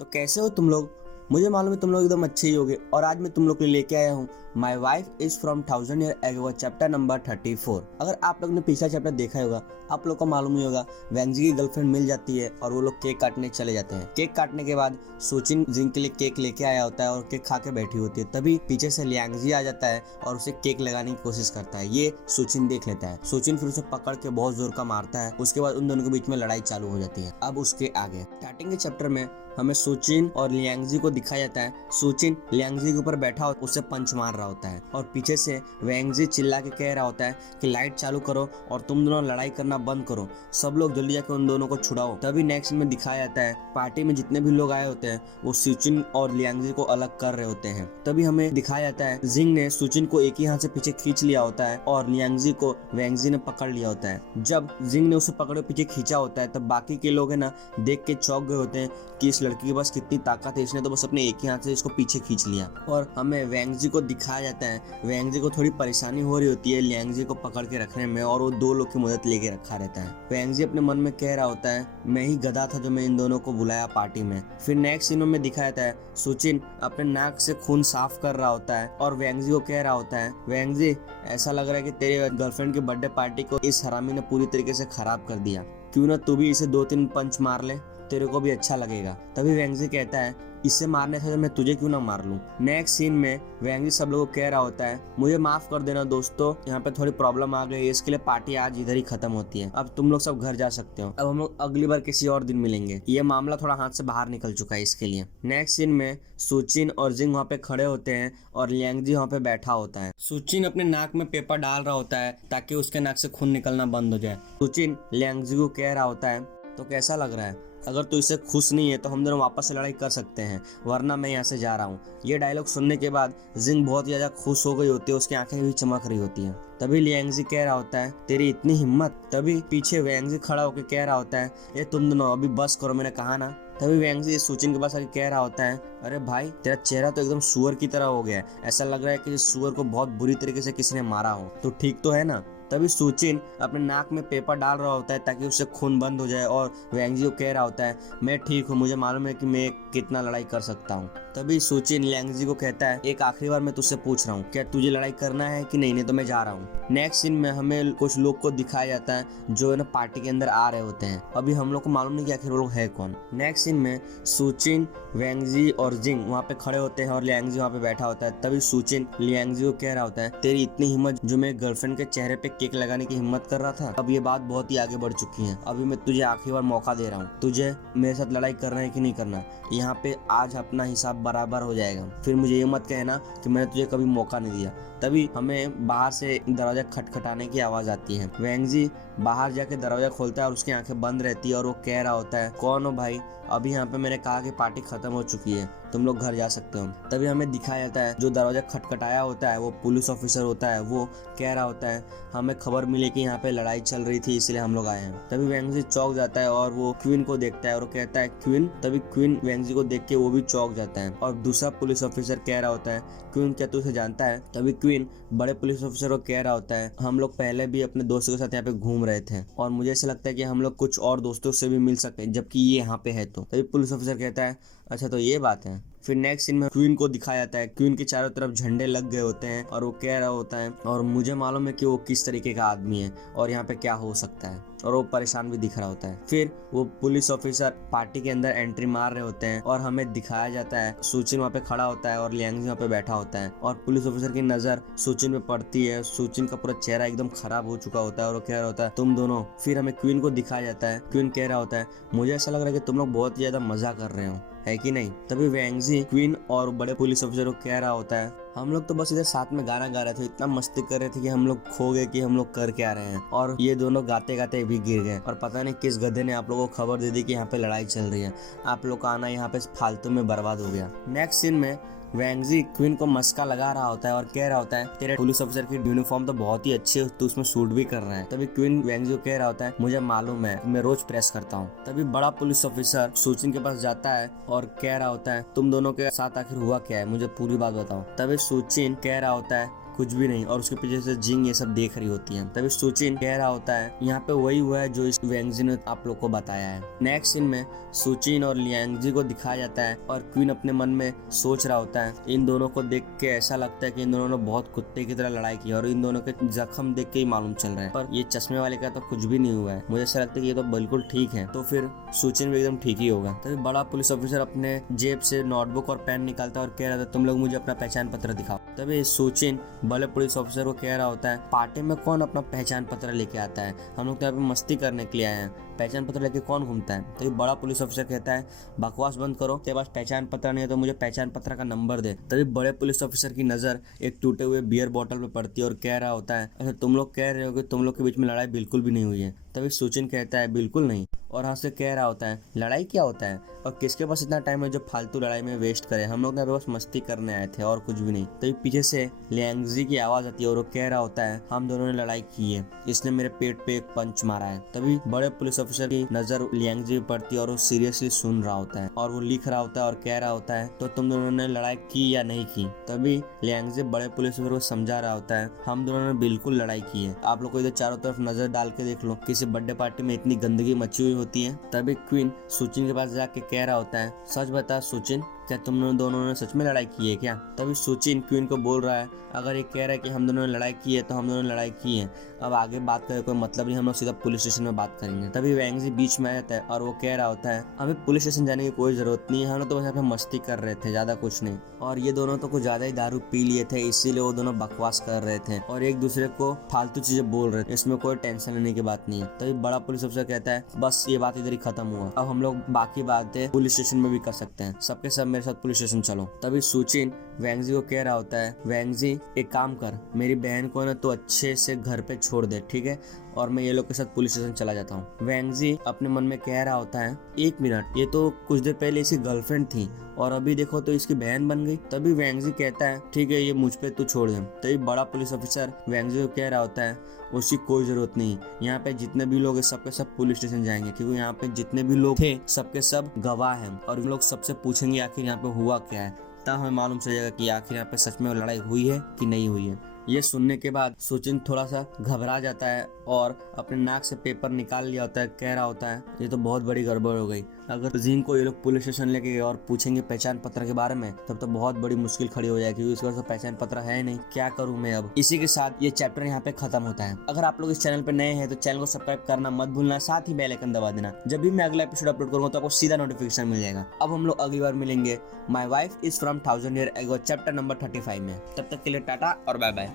तो कैसे हो तुम लोग। मुझे मालूम है तुम लोग एकदम अच्छे ही होगे और आज मैं तुम लोग के लिए लेके आया हूँ my wife is from 1000 year ago chapter number 34। अगर आप लोग ने पिछला चैप्टर देखा होगा आप लोग को मालूम ही होगा वेंजी की गर्लफ्रेंड मिल जाती है और वो लोग केक काटने चले जाते हैं। केक काटने के बाद सोचिन जिंग के लिए केक लेके आया होता है और केक खा के बैठी होती है, तभी पीछे से लियांगजी आ जाता है और उसे केक लगाने की कोशिश करता है। ये सोचिन देख लेता है। सोचिन फिर उसे पकड़ के बहुत जोर का मारता है। उसके बाद उन दोनों के बीच में लड़ाई चालू हो जाती है। अब उसके आगे स्टार्टिंग के चैप्टर में हमें सोचिन और लियांगजी को दिखाया जाता है। सोचिन लियांगजी के ऊपर बैठा हो उसे पंच मार रहा होता है और पीछे से वेंगजी चिल्ला के कह रहा होता है कि लाइट चालू करो और तुम दोनों लड़ाई करना बंद करो, सब लोग जल्दी जाकर उन दोनों को छुड़ाओ। तभी नेक्स्ट में दिखाया जाता है पार्टी में जितने भी लोग आए होते हैं वो सोचिन और लियांगजी को अलग कर रहे होते हैं। तभी हमें दिखाया जाता है जिंग ने सोचिन को एक ही हाथ से पीछे खींच लिया होता है और लियांगजी को वेंगजी ने पकड़ लिया होता है। जब जिंग ने उसे पकड़े पीछे खींचा होता है तब बाकी के लोग है ना देख के चौंक गए होते हैं कि इस लड़की के पास कितनी ताकत है, इसने तो बस अपने एक ही हाथ से इसको पीछे खींच लिया। और हमें वेंगजी को दिखाया जाता है वेंगजी को थोड़ी परेशानी हो रही होती है लियांगजी को पकड़ के रखने में और वो दो लोग की मदद लेके रखा रहता है। वेंगजी अपने मन में कह रहा होता है मैं ही गधा था जो मैं इन दोनों को बुलाया पार्टी में। फिर नेक्स्ट सीन में दिखाया जाता है सोचिन अपने नाक से खून साफ कर रहा होता है और वेंगजी को कह रहा होता है वेंगजी ऐसा लग रहा है कि तेरे गर्लफ्रेंड की बर्थडे पार्टी को इस हरामी ने पूरी तरीके से खराब कर दिया, क्यों ना तू भी इसे 2-3 पंच मार ले, तेरे को भी अच्छा लगेगा। तभी वेंगजी कहता है इसे मारने से मैं तुझे क्यों ना मार लूं। नेक्स्ट सीन में वेंगजी सब लोगों को कह रहा होता है मुझे माफ कर देना दोस्तों, यहाँ पे थोड़ी प्रॉब्लम आ गई है, इसके लिए पार्टी आज इधर ही खत्म होती है, अब तुम लोग सब घर जा सकते हो, अब हम लोग अगली बार किसी और दिन मिलेंगे, ये मामला थोड़ा हाथ से बाहर निकल चुका है इसके लिए। नेक्स्ट सीन में सुचिन और जिंग वहाँ पे खड़े होते हैं और लियांगजी वहाँ पे बैठा होता है। सुचिन अपने नाक में पेपर डाल रहा होता है ताकि उसके नाक से खून निकलना बंद हो जाए। सुचिन लियांगजी को कह रहा होता है तो कैसा लग रहा है, अगर तू इससे खुश नहीं है तो हम दोनों वापस से लड़ाई कर सकते हैं, वरना मैं यहाँ से जा रहा हूँ। ये डायलॉग सुनने के बाद जिंग बहुत ज्यादा खुश हो गई होती है, उसकी आंखें भी चमक रही होती हैं। तभी लियांगजी कह रहा होता है तेरी इतनी हिम्मत। तभी पीछे वेंगजी खड़ा होकर कह रहा होता है ये तुम दोनों अभी बस करो, मैंने कहा ना। तभी वेंगजी सुचिन के पास आके कह रहा होता है अरे भाई तेरा चेहरा तो एकदम सुअर की तरह हो गया है, ऐसा लग रहा है कि सुअर को बहुत बुरी तरीके से किसी ने मारा हो, तो ठीक तो है ना। तभी सुचिन अपने नाक में पेपर डाल रहा होता है ताकि उससे खून बंद हो जाए और वेंगजी को कह रहा होता है मैं ठीक हूँ, मुझे मालूम है कि मैं कितना लड़ाई कर सकता हूँ। तभी सुचिन लियांगजी को कहता है एक आखिरी बार मैं तुझसे पूछ रहा हूँ क्या तुझे लड़ाई करना है कि नहीं, नहीं तो मैं जा रहा हूँ। नेक्स्ट सीन में हमें कुछ लोग को दिखाया जाता है जो है ना पार्टी के अंदर आ रहे होते हैं। अभी हम लोग को मालूम नहीं कि आखिर वो लोग है कौन। नेक्स्ट सीन में सुचिन वेंगजी और जिंग वहाँ पे खड़े होते हैं और लियांगजी वहाँ पे बैठा होता है। तभी सुचिन लियांगजी को कह रहा होता है तेरी इतनी हिम्मत जो मेरे गर्लफ्रेंड के चेहरे पे केक लगाने की हिम्मत कर रहा था, अब ये बात बहुत ही आगे बढ़ चुकी है, अभी मैं तुझे आखिरी बार मौका दे रहा हूँ, तुझे मेरे साथ लड़ाई करना है कि नहीं करना, यहाँ पे आज अपना हिसाब बराबर हो जाएगा, फिर मुझे ये मत कहना कि मैंने तुझे कभी मौका नहीं दिया। तभी हमें बाहर से दरवाजा खटखटाने की आवाज आती है। वेंगजी बाहर जाके दरवाजा खोलता है और उसकी आंखें बंद रहती है और वो कह रहा होता है कौन हो भाई, अभी यहाँ पे मैंने कहा कि पार्टी खत्म हो चुकी है, तुम लोग घर जा सकते हो। तभी हमें दिखाया जाता है जो दरवाजा खटखटाया होता है वो पुलिस ऑफिसर होता है, वो कह रहा होता है हमें खबर मिली कि यहाँ पे लड़ाई चल रही थी इसलिए हम लोग आए हैं। तभी वेंगजी चौंक जाता है और वो क्वीन को देखता है और कहता है क्वीन। तभी क्वीन वेंगजी को देख के वो भी चौंक जाता है और दूसरा पुलिस ऑफिसर कह रहा होता है क्वीन क्या तू उसे जानता है। तभी क्वीन बड़े पुलिस ऑफिसर को कह रहा होता है हम लोग पहले भी अपने दोस्तों के साथ यहाँ पे घूम रहे थे और मुझे ऐसा लगता है कि हम लोग कुछ और दोस्तों से भी मिल सकते हैं जबकि ये यहाँ पे है। तो तभी पुलिस ऑफिसर कहता है अच्छा तो ये बात है। फिर नेक्स्ट सीन में क्वीन को दिखाया जाता है, क्वीन के चारों तरफ झंडे लग गए होते हैं और वो कह रहा होता है और मुझे मालूम है कि वो किस तरीके का आदमी है और यहाँ पे क्या हो सकता है, और वो परेशान भी दिख रहा होता है। फिर वो पुलिस ऑफिसर पार्टी के अंदर एंट्री मार रहे होते हैं और हमें दिखाया जाता है सुचिन वहाँ पे खड़ा होता है और लियांगजी वहाँ पे बैठा होता है और पुलिस ऑफिसर की नजर सुचिन पे पड़ती है। सुचिन का पूरा चेहरा एकदम खराब हो चुका होता है और वो कह रहा होता है तुम दोनों। फिर हमें क्वीन को दिखाया जाता है, क्वीन कह रहा होता है मुझे ऐसा लग रहा है कि तुम लोग बहुत ज्यादा मजा कर रहे हो, है कि नहीं। तभी वेंगजी क्वीन और बड़े पुलिस ऑफिसर को कह रहा होता है हम लोग तो बस इधर साथ में गाना गा रहे थे, इतना मस्ती कर रहे थे कि हम लोग खो गए कि हम लोग कर क्या रहे हैं, और ये दोनों गाते गाते भी गिर गए और पता नहीं किस गधे ने आप लोगों को खबर दे दी कि यहाँ पे लड़ाई चल रही है, आप लोग का आना यहाँ पे फालतू में बर्बाद हो गया। नेक्स्ट सीन में वेंगजी क्वीन को मस्का लगा रहा होता है और कह रहा होता है तेरे पुलिस ऑफिसर की यूनिफॉर्म तो बहुत ही अच्छी है, तू उसमें सूट भी कर रहा है। तभी क्वीन वेंगजी को कह रहा होता है मुझे मालूम है, मैं रोज प्रेस करता हूँ। तभी बड़ा पुलिस ऑफिसर सुचिन के पास जाता है और कह रहा होता है तुम दोनों के साथ आखिर हुआ क्या है, मुझे पूरी बात बताओ। तभी सुचिन कह रहा होता है कुछ भी नहीं, और उसके पीछे से जिंग ये सब देख रही होती है। तभी सुचिन कह रहा होता है यहाँ पे वही हुआ है जो इस वेंगजी ने आप लोग को बताया है। नेक्स्ट सीन में सुचिन और लियांगजी को दिखाया जाता है और क्वीन अपने मन में सोच रहा होता है। इन दोनों को देख के ऐसा लगता है कि इन दोनों ने बहुत कुत्ते की तरह लड़ाई की और इन दोनों के जख्म देख के ही मालूम चल रहा है, पर ये चश्मे वाले का तो कुछ भी नहीं हुआ है। मुझे ऐसा लगता है कि ये तो बिल्कुल ठीक है, तो फिर सुचिन भी एकदम ठीक ही होगा। तभी बड़ा पुलिस ऑफिसर अपने जेब से नोटबुक और पेन निकालता है और कह रहा था तुम लोग मुझे अपना पहचान पत्र दिखाओ। तभी सुचिन बड़े पुलिस ऑफिसर को कह रहा होता है पार्टी में कौन अपना पहचान पत्र लेके आता है, हम लोग तो यहाँ पे मस्ती करने के लिए आए हैं, पहचान पत्र लेके कौन घूमता है। तो ये बड़ा पुलिस ऑफिसर कहता है बकवास बंद करो, तेरे पास पहचान पत्र नहीं है तो मुझे पहचान पत्र का नंबर दे। तभी बड़े पुलिस ऑफिसर की नजर एक टूटे हुए बियर बोतल पे पड़ती है और कह रहा होता है अच्छा तुम लोग कह रहे हो कि तुम लोग के बीच में लड़ाई बिल्कुल भी नहीं हुई है। तभी सुचिन कहता है बिल्कुल नहीं, और हाँ से कह रहा होता है लड़ाई क्या होता है और किसके पास इतना टाइम है जो फालतू लड़ाई में वेस्ट करे, हम लोग बस मस्ती करने आए थे और कुछ भी नहीं। तभी पीछे से लियांगजी की आवाज आती है और वो कह रहा होता है हम दोनों ने लड़ाई की है, इसने मेरे पेट पे एक पंच मारा है। तभी बड़े पुलिस ऑफिसर की नजर लियांगजी पे पड़ती है और वो सीरियसली सुन रहा होता है और वो लिख रहा होता है और कह रहा होता है तो तुम दोनों ने लड़ाई की या नहीं की। तभी लियांगजी बड़े पुलिस ऑफिसर को समझा रहा होता है हम दोनों ने बिल्कुल लड़ाई की है, आप लोग को इधर चारों तरफ नजर डाल के देख लो, किसी बर्थडे पार्टी में इतनी गंदगी मची हुई होती है। तभी क्वीन सुचिन के पास जाके कह रहा होता है सच बता सुचिन, क्या तुम दोनों ने सच में लड़ाई की है क्या। तभी सुचिन क्वीन को बोल रहा है अगर ये कह रहा है कि हम दोनों ने लड़ाई की है तो हम दोनों ने लड़ाई की है, अब आगे बात करे कोई मतलब नहीं, हम लोग सीधा पुलिस स्टेशन में बात करेंगे। तभी वेंगजी बीच में आ जाता है और वो कह रहा होता है हमें पुलिस स्टेशन जाने की कोई जरूरत नहीं है, हम लोग तो बस यहाँ पे मस्ती कर रहे थे, ज्यादा कुछ नहीं, और ये दोनों तो कुछ ज्यादा ही दारू पी लिए थे इसीलिए वो दोनों बकवास कर रहे थे और एक दूसरे को फालतू चीजें बोल रहे थे, इसमें कोई टेंशन लेने की बात नहीं है। तभी बड़ा पुलिस अफसर कहता है बस ये बात इधर ही खत्म हुआ, अब हम लोग बाकी बातें पुलिस स्टेशन में भी कर सकते हैं, सबके सब मेरे साथ पुलिस स्टेशन चलो। तभी सुचिन वेंगजी को कह रहा होता है वेंगजी एक काम कर, मेरी बहन को ना तो अच्छे से घर पे छोड़ दे ठीक है, और मैं ये लोग के साथ पुलिस स्टेशन चला जाता हूँ। वेंगजी अपने मन में कह रहा होता है एक मिनट, ये तो कुछ देर पहले इसकी गर्लफ्रेंड थी और अभी देखो तो इसकी बहन बन गई। तभी वेंगजी कहता है ठीक है ये मुझ पे तू छोड़ दे। तभी बड़ा पुलिस ऑफिसर वेंगजी को कह रहा होता है उसकी कोई जरूरत नहीं, यहाँ पे जितने भी लोग हैं सबके सब पुलिस स्टेशन जाएंगे क्योंकि यहाँ पे जितने भी लोग थे सबके सब गवाह हैं और इन लोग सबसे पूछेंगे आखिर यहाँ पे हुआ क्या है, तब हमें मालूम चलेगा कि आखिर यहाँ पे सच में लड़ाई हुई है कि नहीं हुई है। ये सुनने के बाद सुचिन थोड़ा सा घबरा जाता है और अपने नाक से पेपर निकाल लिया होता है, कह रहा होता है ये तो बहुत बड़ी गड़बड़ हो गई, अगर जिन को ये लोग पुलिस स्टेशन लेके गए और पूछेंगे पहचान पत्र के बारे में तब तो बहुत बड़ी मुश्किल खड़ी हो जाएगी क्योंकि इसके पास तो पहचान पत्र है नहीं, क्या करूं मैं अब। इसी के साथ ये चैप्टर यहाँ पे खत्म होता है। अगर आप लोग इस चैनल पे नए हैं तो चैनल को सब्सक्राइब करना मत भूलना, साथ ही बेल आइकन दबा देना, जब भी मैं अगला एपिसोड अपलोड करूंगा तो आपको सीधा नोटिफिकेशन मिल जाएगा। अब हम लोग अगली बार मिलेंगे my wife is from 1000 year ago chapter number 35 में, तब तक के लिए टाटा और बाय बाय।